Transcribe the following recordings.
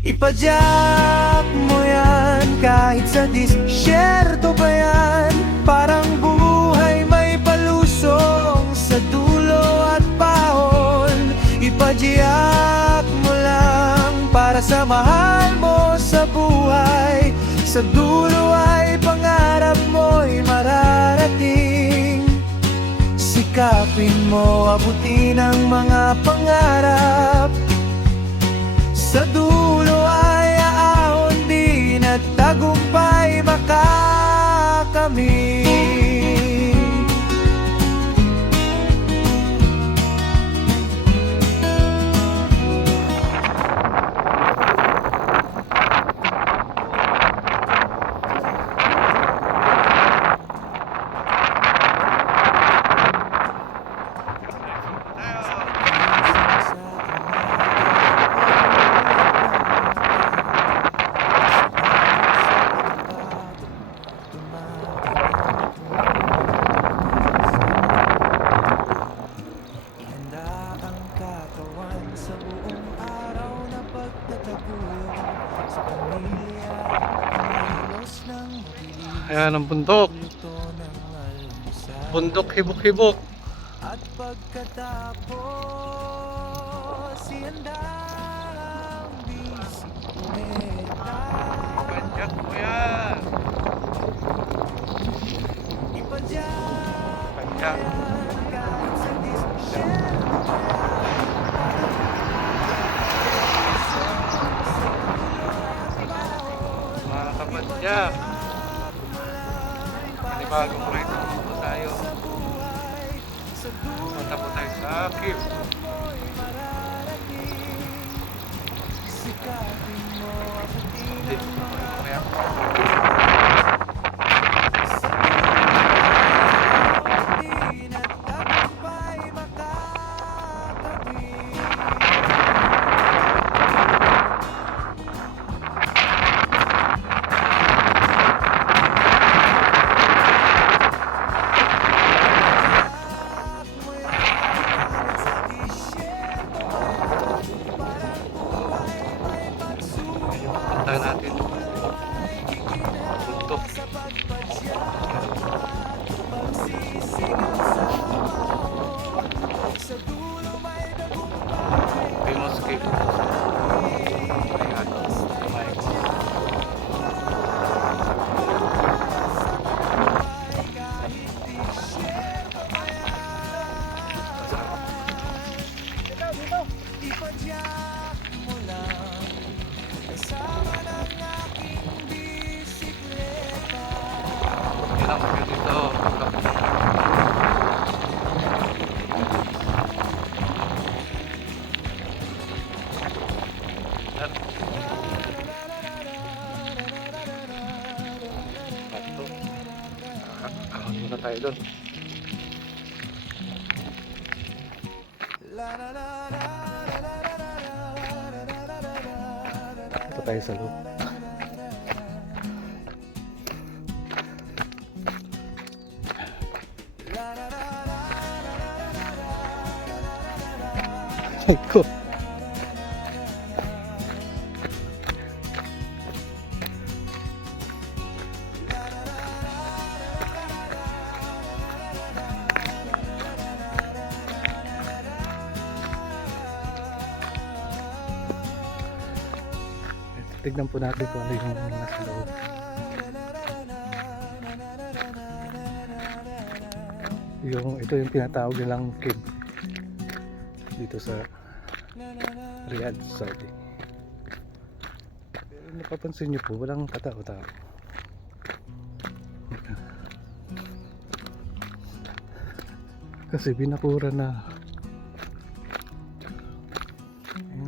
Ipadyak mo yan kahit sa disyerto pa yan. Parang buhay may palusong sa dulo at pahon. Ipadyak mo lang para sa mahal mo sa buhay. Sa dulo ay pangarap mo'y mararating. Sikapin mo abutin ang mga pangarap. Sa dulo ay aahon din at tagumpay makakamit. Ayan ang bundok. Bundok hibok-hibok. At pagkatapos iandang bisikleta. Ipadyak mo yan. Ipadyak Ipadyak. kahit sa disyerto. Mga kapadyak. Bagong ride po tayo. Punta po tayo sa Akip. Dito po mamaya. Puntahan natin bundok. Famous cave. Ayan, kamay ko. Ipadyak mo lang kasama ng aking bisikleta. Yan ang view dito. Bato. Ahon muna tayo doon. Ito tayo sa loob. Iko. Tignan po natin kung ano yung nasa loob. Ito yung tinatawag nilang cave dito sa Riyadh, Saudi. Pero napapansin nyo po, walang katao-tao. Kasi binakura na.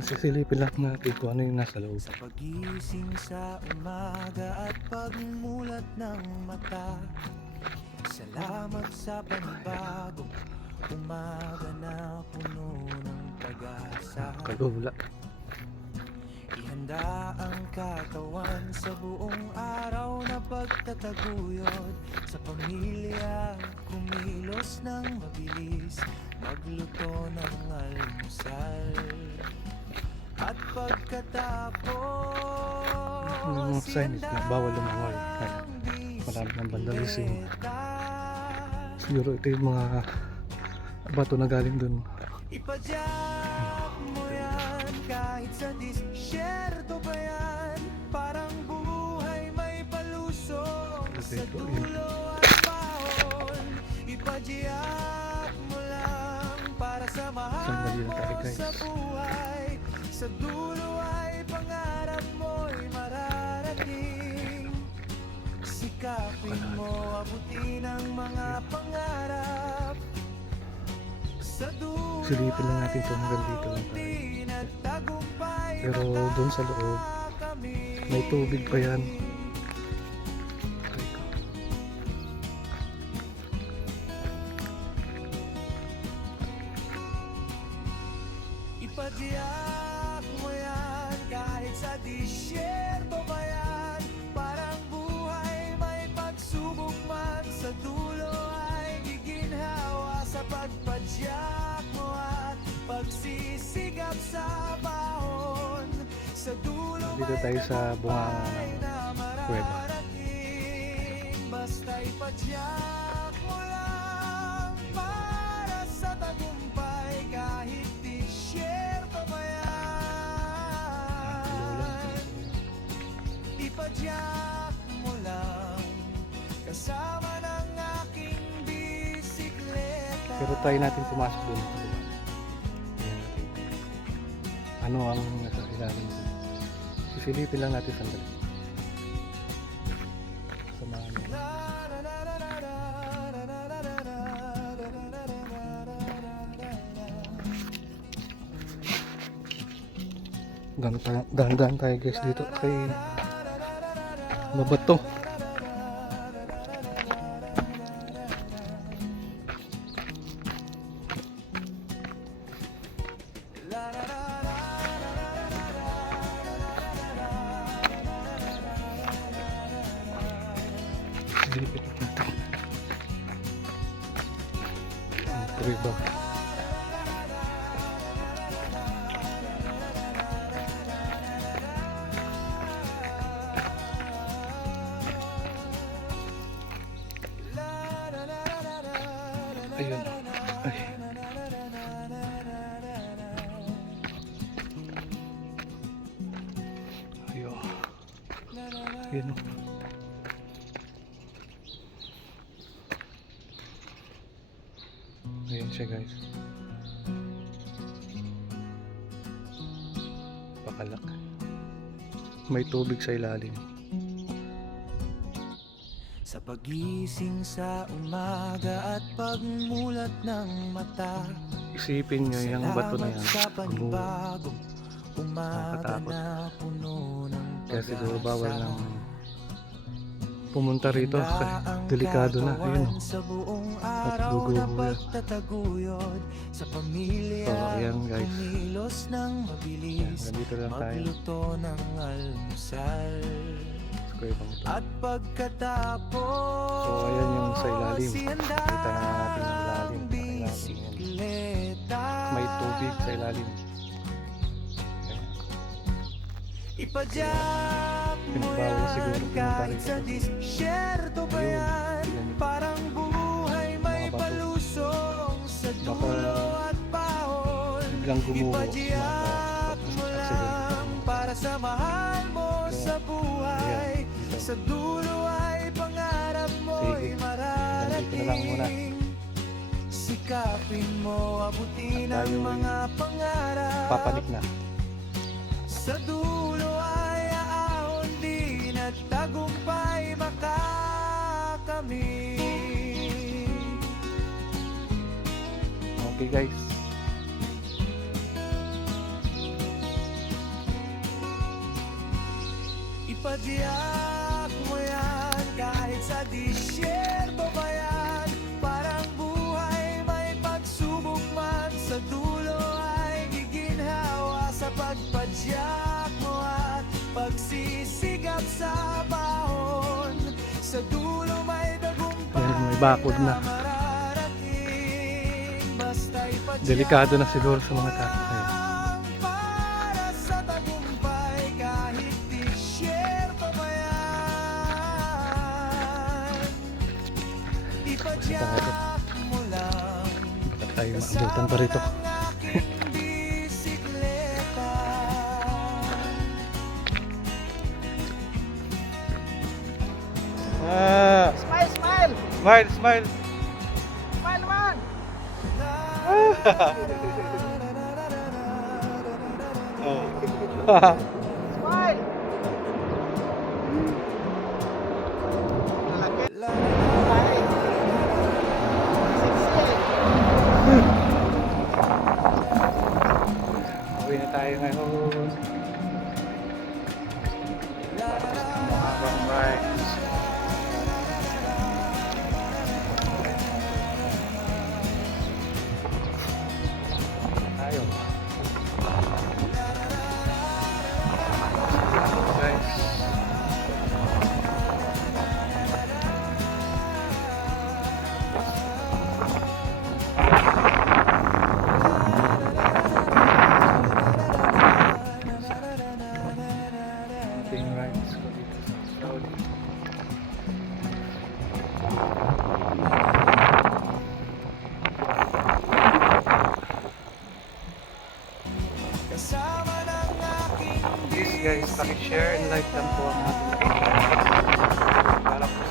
Sisilipin lang natin kung ano yung nasa loob. Sa pagising sa umaga at pagmulat ng mata, salamat sa panibagong umaga na puno ng pag-asa. Kagula. Ihanda ang katawan sa buong araw na pagtataguyod. Sa pamilya, kumilos ng mabilis, magluto ng almusal. At pagkatapos Yung mga sign is na bawal lumangoy. Kaya marami ng vandalism. Siguro ito yung mga bato na galing dun. Ipadyak mo yan kahit sa disyerto pa yan. Parang buhay may palusong sa dulo at pahon. Ipadyak mo lang para sa mahal Sandali lang mo tayo, guys. sa buhay. Sa dulo ay pangarap mo'y mararating. Sikapin mo abutin ang mga pangarap. Sa dulo Silipin lang natin ito hanggang dito lang tayo. Pero doon sa loob, may tubig pa yan. Ipadyak mo yan kahit sa disyerto pa yan. Parang buhay may pagsubok man. Sa dulo ay giginhawa sa pagpadyak mo at pagsisigap sa bahon. Sa dulo Dito tayo sa bunga na kuweba. mararating. Basta ipadyak mo lang para sa tagumpay kahit disyerto pa yan. Ipadyak mo lang kasama ng aking bisikleta. Pero try natin pumasok doon. Ano ang nasa ilalim doon? Sisilipin lang natin sandali. Samahan mo. Dahan-dahan tayo guys dito kay mabato. Silipin natin. Ang ba? Ayun. Ay. Ayun. Ayun. Ayan siya guys. Pakalak. May tubig sa ilalim. Sa pagising sa umaga at pagmulat ng mata, Isipin nyo yung bato na yan. sa Gulo. panibagong umaga Nakakatakot. na puno ng Kaya siguro bawal pag-asa. nang pumunta rito. Delikado na. Ayun. Sa buong At araw guguho na yan. pagtataguyod sa pamilya, So, ayan, guys. kumilos ng Ayan, mabilis, nandito lang tayo. magluto ng almusal. Square lang ito. At pagkatapos, So, ayan yung sa ilalim. ihanda Kita na natin yung ilalim. ang Sa ilalim yan. bisikleta. May tubig sa ilalim. Ayan. Ipadyak mo Pinagbawal siguro yan pumunta kahit rito. sa disyerto pa Ayun. yan. Tingnan niyo. Parang buhay may Mga bato. palusong sa Baka dulo at pahon. Biglang gumuho. Ipadyak mo lang para sa mahal mo sa buhay. Ayan, dito. Sa dulo ay pangarap mo'y Sige. Nandito na lang muna. mararating. Sikapin mo abutin At ang tayo mga pangarap. Papanik na. Sa dulo ay aahon din at tagumpay makakamit. Okay guys. Ipadyak mo yan kahit sa disyerto pa yan. Parang buhay may pagsubok man. Sa dulo ay giginhawa sa pagpadyak mo at pagsisigap sa bahon. Sa dulo may tagumpay Ayan, may bakod na. mararating. Basta ipadyak Delikado na siguro sa mga tao. Ayan. para sa Basta tayo. Baka tayo maabutan pa rito. Ah, Smile, smile! smile, smile. Smile naman! Oh. Smile! Lalaki. Babae. Sexy. Uwi na tayo ngayon. Mahabang rides. Tayo. Guys. Mountain rides ko dito sa Saudi. Kasama ng aking Please guys, paki-share and like lang po ang ating page para po